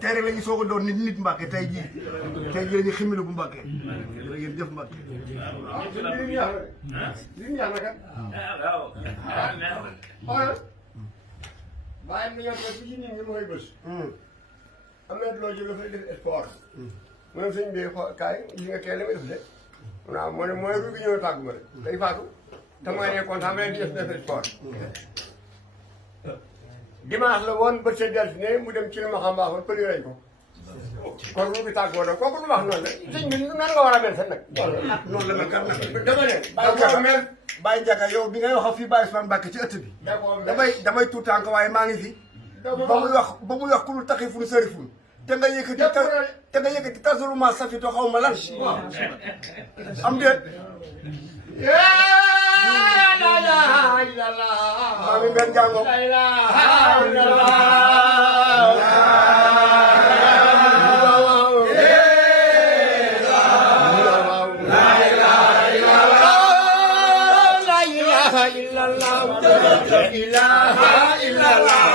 tey rek la ñu soog a doon nit Mbàkke tey jii la ñu ximilu bu Mbàkke jërëjëf jëf Mbàkke bàyyi mi ñoo fi ci nit ñi mooy bés am na loo jël dafay def sport mu ne sëñ bi kaay li nga teel a def de waaw moo ne mooy ruugi ñëw tàggu ma de day faatu te mooy ne kontaan ma ne di def sport dimanche la woon bët see delsi ne mu dem ci li ma xam baaxoon pëli lañ ko kon ruugi tàggoo da kooku lu wax noonu la sëñ bi nan nga war a mel sax nag noonu la mel kat nag dama ne Baye Ndiaga yow bi ngay wax fii Baye Ousmane Mbacke ci ëtt bi damay tuut tànk waaye maa ngi fi ba muy wax ku lu taxi fun sëri fun te nga yëkkati tasuluma safito xaw ma lan am déet la ilaha illallah maa ngi benn jàngo la ilaha illallah ilaha illallah la ilaha illallah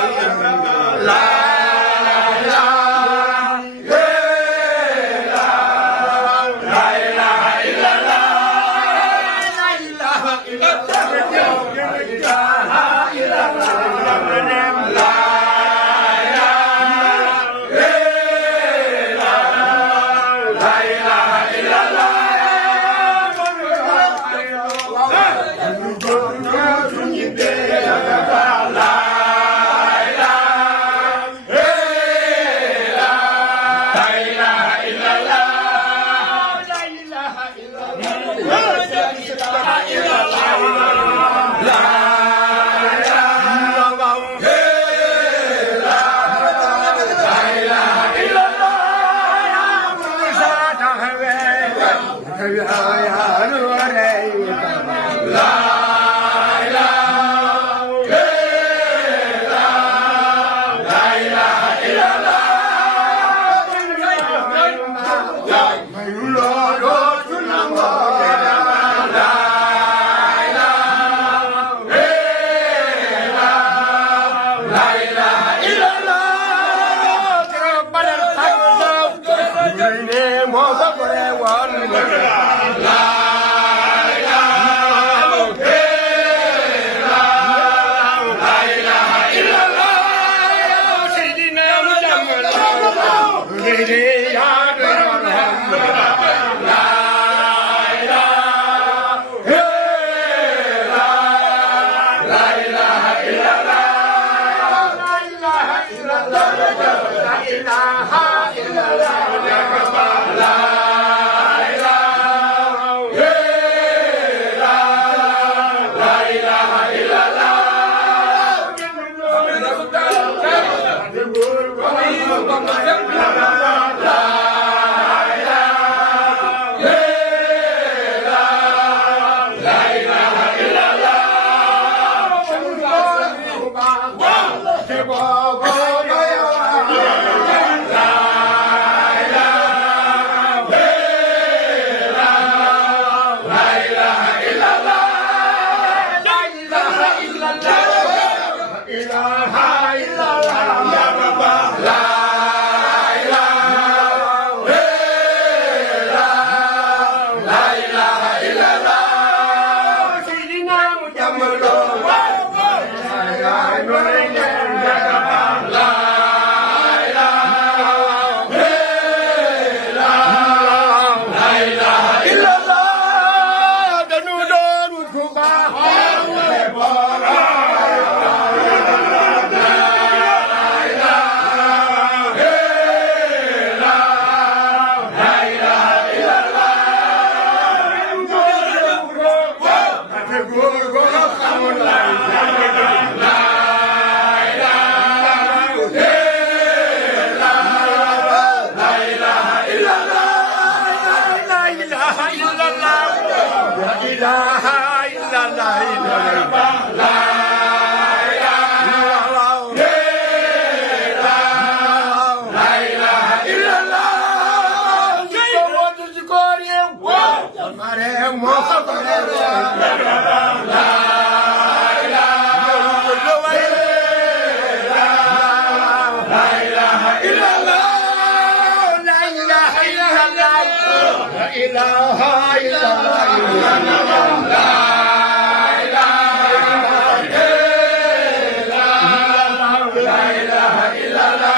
la ilaha illallah